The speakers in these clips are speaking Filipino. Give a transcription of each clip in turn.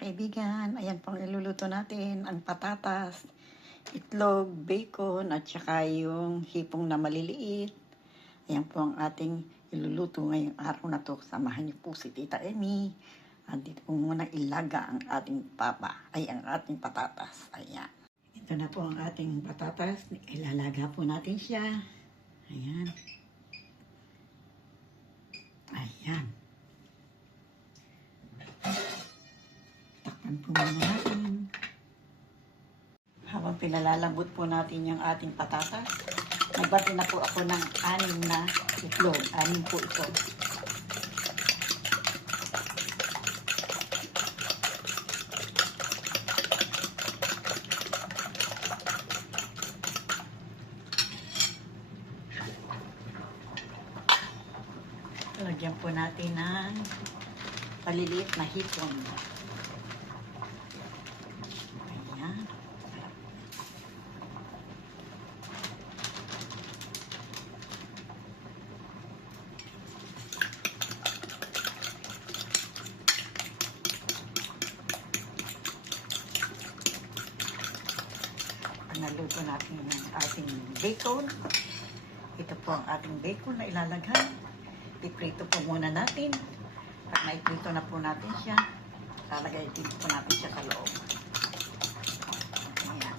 kaibigan, ayan pong iluluto natin ang patatas, itlog, bacon, at saka yung hipong na maliliit. Ayan po ang ating iluluto ngayong araw na to. Samahan niyo po si Tita Emmy. At dito po muna ilaga ang ating ang ating patatas. Ayan. Ito na po ang ating patatas. Ilalaga po natin siya. Ayan. Ayan. Takpan po muna natin. Habang pinalalambot po natin yung ating patatas, nagbati na po ako ng 6 na itlog. 6 po ito. Lagyan po natin ng paliliit na hipon. Ayan. Naluto natin ang ating bacon. Ito po ang ating bacon na ilalagay. Iprito po muna natin. Pag naiprito na po natin siya, lalagay din po natin siya sa loob. Ayan.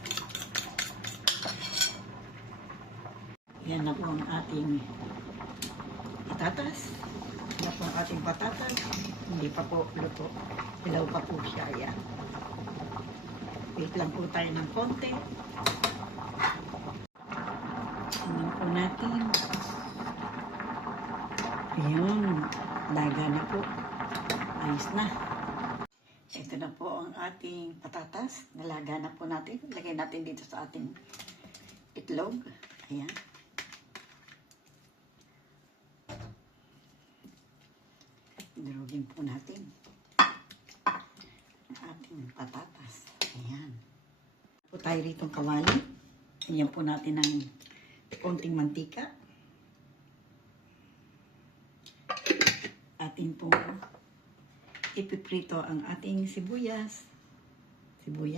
Yan na po ang ating patatas. Yan na po ang ating patatas. Hindi pa po luto. Hilaw pa po siya. Ayan. Wait lang po tayo ng konti. Tingnan po natin. Ayan, laga na po. Ayos na. Ito na po ang ating patatas. Nalaga na po natin. Lagay natin dito sa ating itlog. Ayan. Durugin po natin ang ating patatas. Ayan. Po tayo rito ng kawali. Ayan po natin ng konting mantika. Atin po ipiprito ang ating sibuyas. Ayan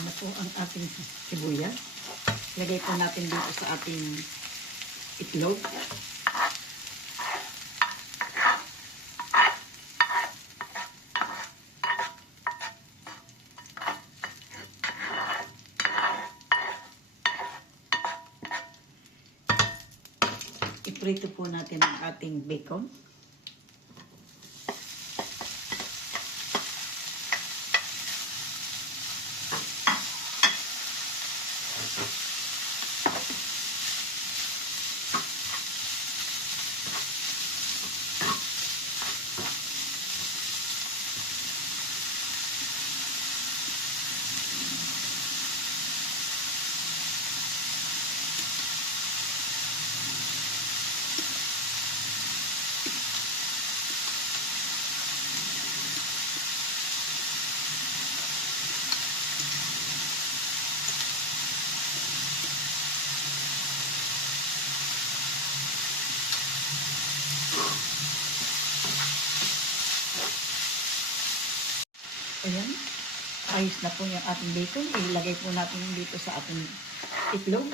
na po ang ating sibuyas. Lagay po natin dito sa ating itlog. Iprito po natin ang ating bacon. Ayan. Ayos na po yung ating bacon. Ilagay po natin dito sa ating itlog.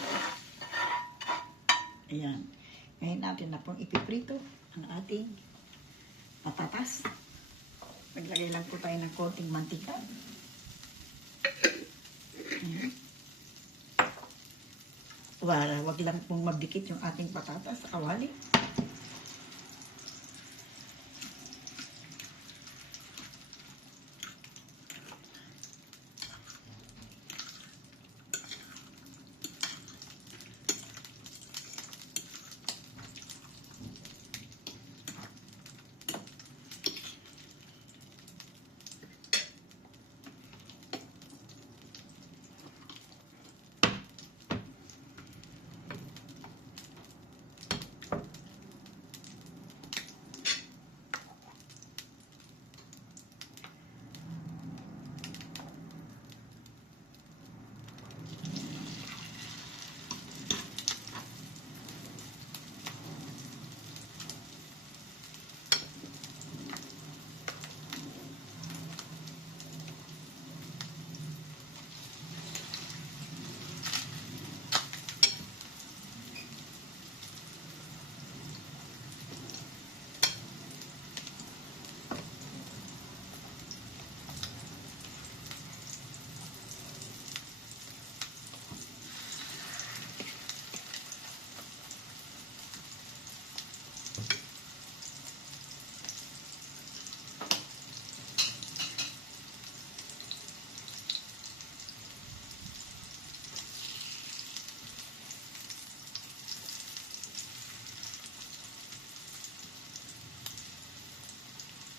Ayan. Ngayon natin na pong ipiprito ang ating patatas. Maglagay lang po tayo ng konting mantika. Ayan. Wag lang pong magdikit yung ating patatas sa kawali.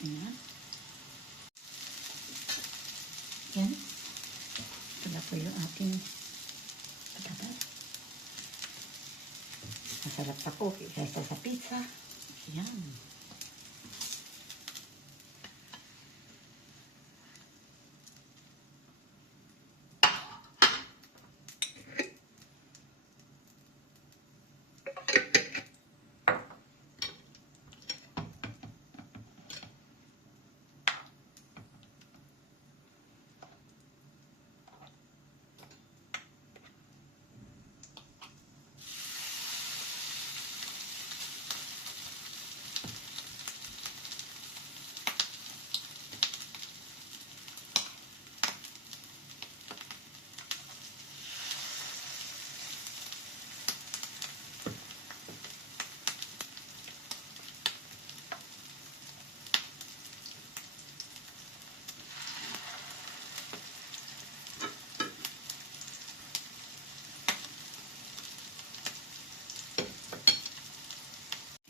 Ayan. Yan. Ito na po yung ating patatas. Masarap pa po kaysa sa pizza. Ayan.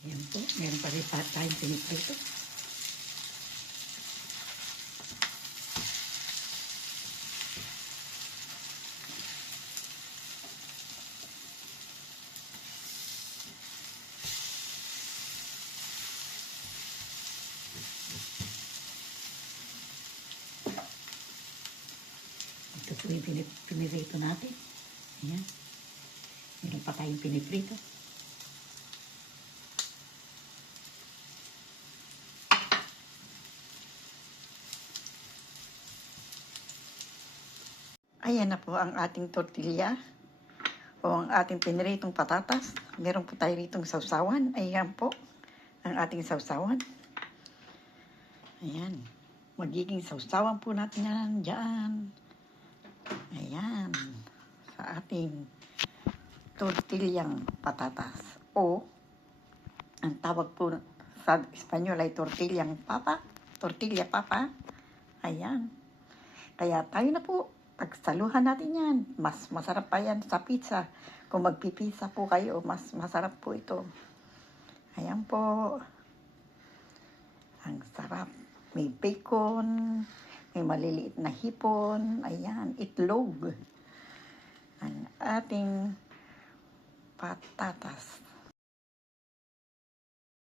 Ayan po, meron pa rin tayong piniprito. Ito po yung piniprito natin. Ayan. Meron pa tayong piniprito. Ayan na po ang ating tortilla o ang ating piniritong patatas. Meron po tayo ritong sausawan. Ayan po ang ating sausawan. Ayan. Magiging sausawan po natin yan dyan. Ayan. Sa ating tortillang patatas. O ang tawag po sa Espanyol ay tortilla papa. Ayan. Kaya tayo na po. Pagsaluhan natin yan. Mas masarap pa yan sa pizza. Kung magpipisa po kayo, mas masarap po ito. Ayan po. Ang sarap. May bacon. May maliliit na hipon. Ayan. Itlog. Ang ating patatas.